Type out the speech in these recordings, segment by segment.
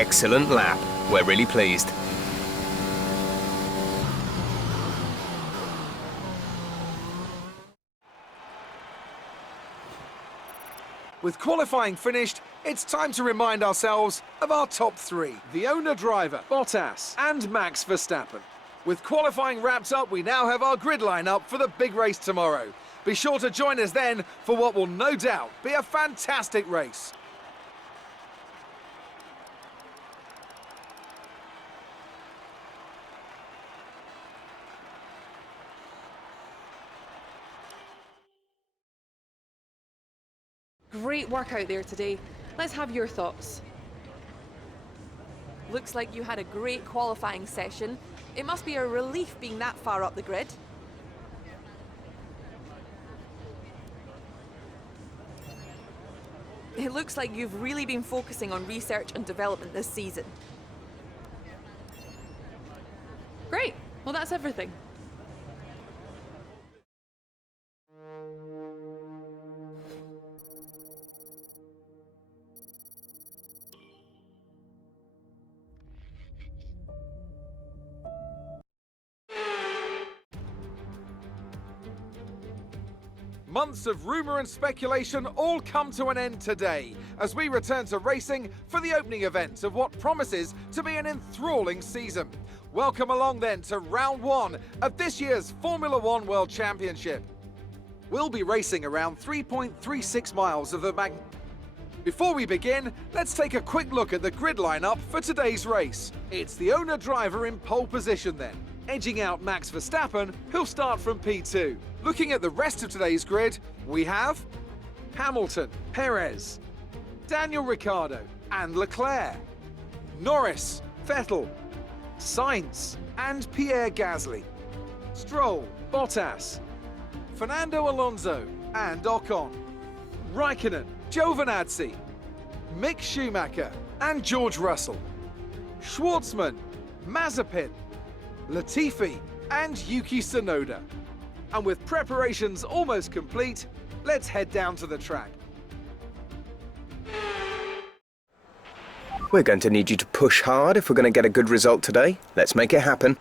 Excellent lap. We're really pleased. With qualifying finished, it's time to remind ourselves of our top three. The owner-driver, Bottas, and Max Verstappen. With qualifying wrapped up, we now have our grid lineup for the big race tomorrow. Be sure to join us then for what will no doubt be a fantastic race. Great work out there today. Let's have your thoughts. Looks like you had a great qualifying session. It must be a relief being that far up the grid. It looks like you've really been focusing on research and development this season. Great. Well, that's everything. Months of rumour and speculation all come to an end today as we return to racing for the opening event of what promises to be an enthralling season. Welcome along then to round one of this year's Formula One World Championship. We'll be racing around 3.36 miles of the Before we begin, let's take a quick look at the grid lineup for today's race. It's the owner-driver in pole position then, edging out Max Verstappen, who'll start from P2. Looking at the rest of today's grid, we have Hamilton, Perez, Daniel Ricciardo and Leclerc, Norris, Vettel, Sainz and Pierre Gasly, Stroll, Bottas, Fernando Alonso and Ocon, Raikkonen, Giovinazzi, Mick Schumacher and George Russell, Schwartzman, Mazepin, Latifi and Yuki Tsunoda. And with preparations almost complete, let's head down to the track. We're going to need you to push hard if we're going to get a good result today. Let's make it happen.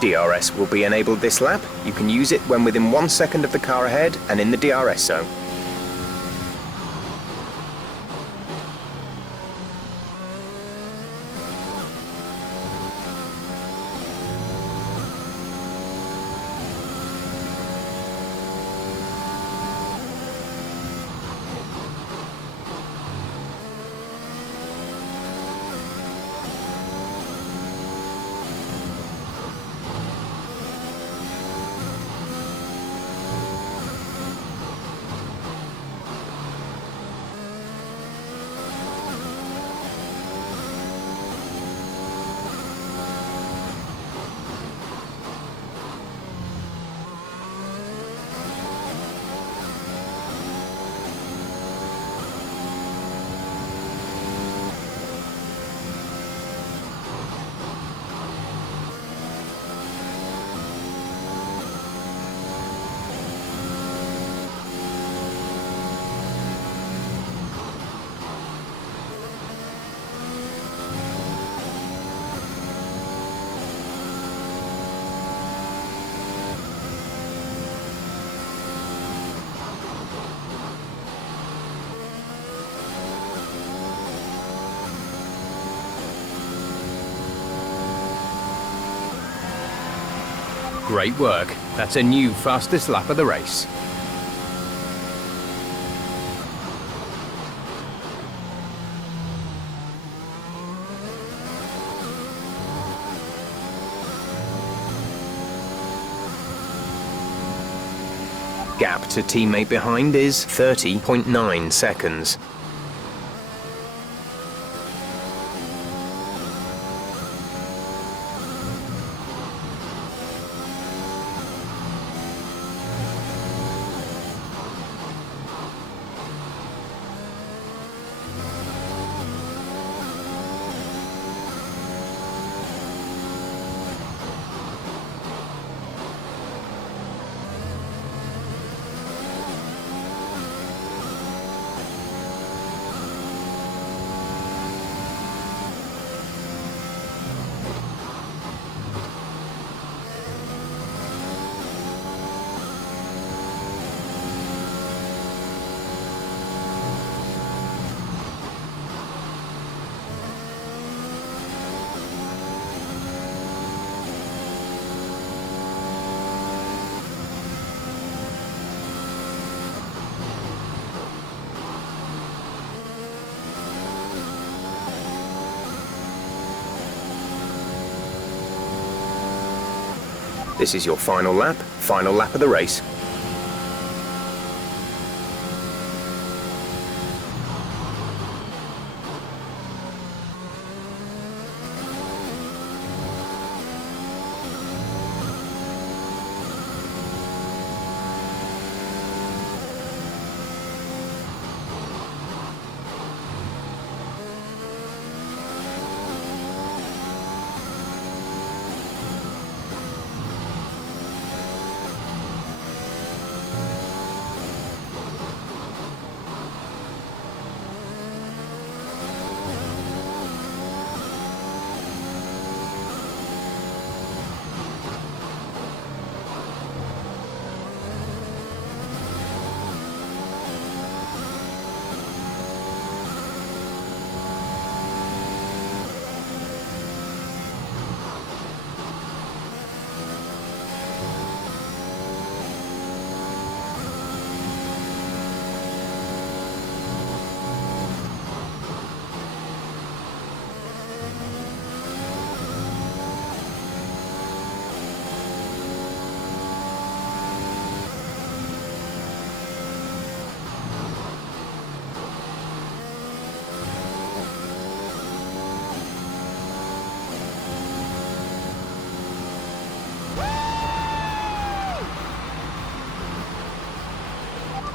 DRS will be enabled this lap. You can use it when within 1 second of the car ahead and in the DRS zone. Great work. That's a new fastest lap of the race. Gap to teammate behind is 30.9 seconds. This is your final lap of the race.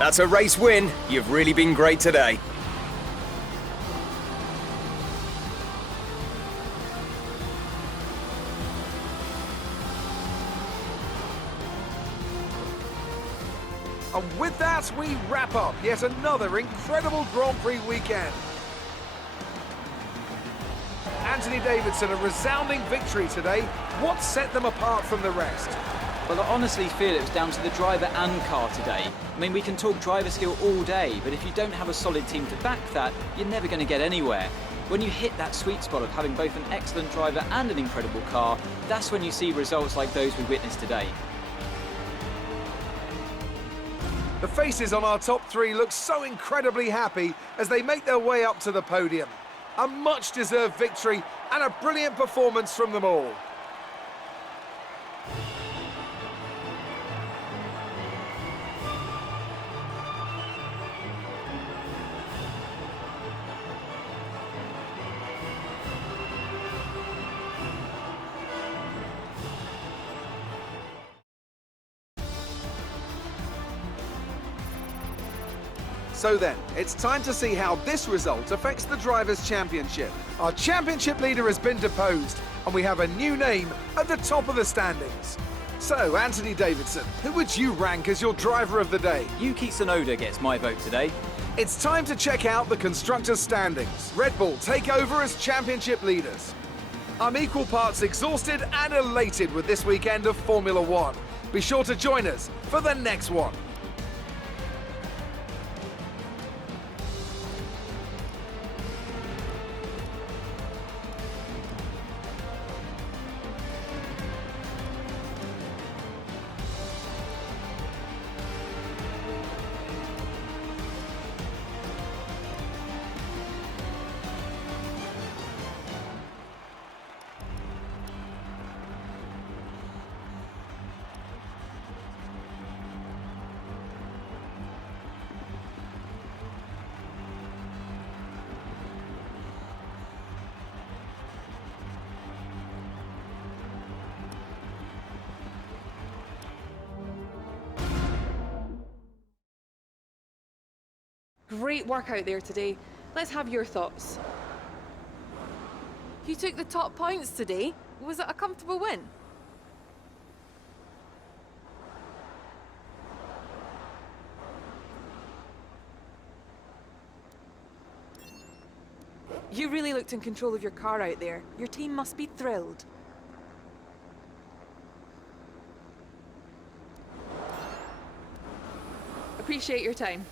That's a race win. You've really been great today. And with that, we wrap up yet another incredible Grand Prix weekend. And Anthony Davidson, a resounding victory today. What set them apart from the rest? Well, I honestly feel it was down to the driver and car today. I mean, we can talk driver skill all day, but if you don't have a solid team to back that, you're never going to get anywhere. When you hit that sweet spot of having both an excellent driver and an incredible car, that's when you see results like those we witnessed today. The faces on our top three look so incredibly happy as they make their way up to the podium. A much-deserved victory and a brilliant performance from them all. So then, it's time to see how this result affects the Drivers' Championship. Our championship leader has been deposed, and we have a new name at the top of the standings. So, Anthony Davidson, who would you rank as your driver of the day? Yuki Tsunoda gets my vote today. It's time to check out the constructors' standings. Red Bull take over as championship leaders. I'm equal parts exhausted and elated with this weekend of Formula One. Be sure to join us for the next one. Great work out there today. Let's have your thoughts. You took the top points today. Was it a comfortable win? You really looked in control of your car out there. Your team must be thrilled. Appreciate your time.